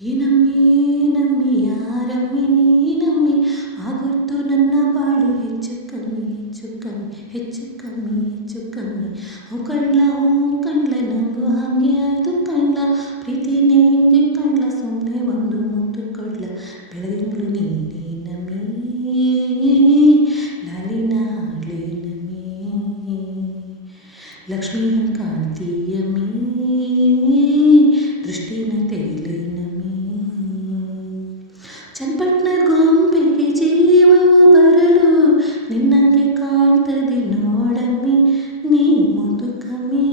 ಈ ನಮ್ಮಿ ನಮ್ಮಿ ಯಾರಮ್ಮಿ ನೀ ನಮ್ಮಿ ಆಗುತ್ತು ನನ್ನ ಬಾಳು ಹೆಚ್ಚು ಕಮ್ಮಿ ಹೆಚ್ಚು ಕಮ್ಮಿ ಹೆಚ್ಚು ಕಮ್ಮಿ ಹೆಚ್ಚು ಕಮ್ಮಿ ಹೂ ಕಂಡ್ಲ ಹೂ ಕಂಡ್ಲ ನಂಗು ಹಾಗೆ ಆಯ್ತು ಕಂಡ್ಲ ಪ್ರೀತಿನೇ ಹಿಂಗೆ ಕಂಡ್ಲ ಸುಮ್ಮನೆ ಒಂದು ಮುತ್ತು ಕೊಡ್ಲ ಬೆಳದಿಂಗಳು ನೀನೇ ನಮ್ಮಿ ಲಾಲಿನ ಹಾಡ್ಲೆ ನಮ್ಮಿ ಲಕ್ಷ್ಮೀ ಹಂಗೆ ಕಾಣ್ತೀಯಮ್ಮಿ ಚನ್ನಪಟ್ಟಣ ಗೊಂಬೆಗೆ ಜೀವವು ಬರಲು ನಿನ್ನಂಗೆ ಕಾಣ್ತದೆ ನೋಡಮ್ಮಿ ನೀ ಮುದು ಕಮ್ಮಿ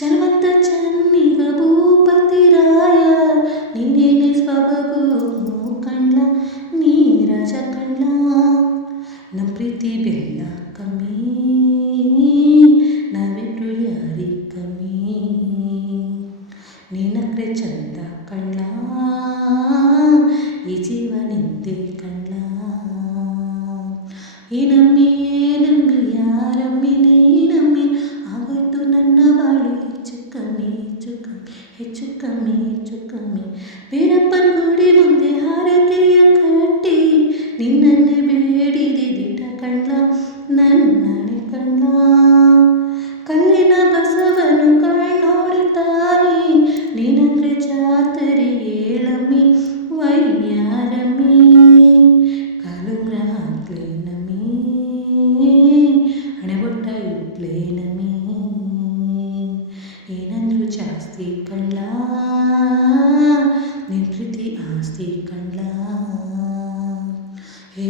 ಚನ್ವಂತ ಚನ್ನಿಗ ಭೂಪತಿ ರಾಯ ನಿನ್ನೇನೆ ಸ್ವಬಗು ಕಂಡ್ಲ ನೀ ರಾಜ ಕಂಡ್ಲ ನಮ್ಮ ಪ್ರೀತಿ ಬೆಲ್ಲ ಕಮ್ಮಿ ನಾವಿಬ್ರು ಯಾರಿ ಕಮ್ಮಿ ನೀನಕ್ರೆ ಚಂದ ಕಣ್ಣ ಈ ಜೀವ ನಿಂದೆ ಕಣ್ಣ ಈ ನಮ್ಮಿ ಏ ನಮ್ಮಿ ಯಾರಮ್ಮಿ ನೀ ನಮ್ಮಿ ಆಗೋಯ್ತು ನನ್ನ ಬಾಳು ಹೆಚ್ಚು ಕಮ್ಮಿ ಹೆಚ್ಚು ಕಮ್ಮಿ ಹೆಚ್ಚು ಕಮ್ಮಿ ಹೆಚ್ಚು ಕಮ್ಮಿ ವೀರಪ್ಪನ ಶಾಸ್ತಿ ಕಳ್ಳ ನಿನ್ ಪ್ರೀತಿ ಆಸ್ತಿ ಕಳ್ಳ ಹೇ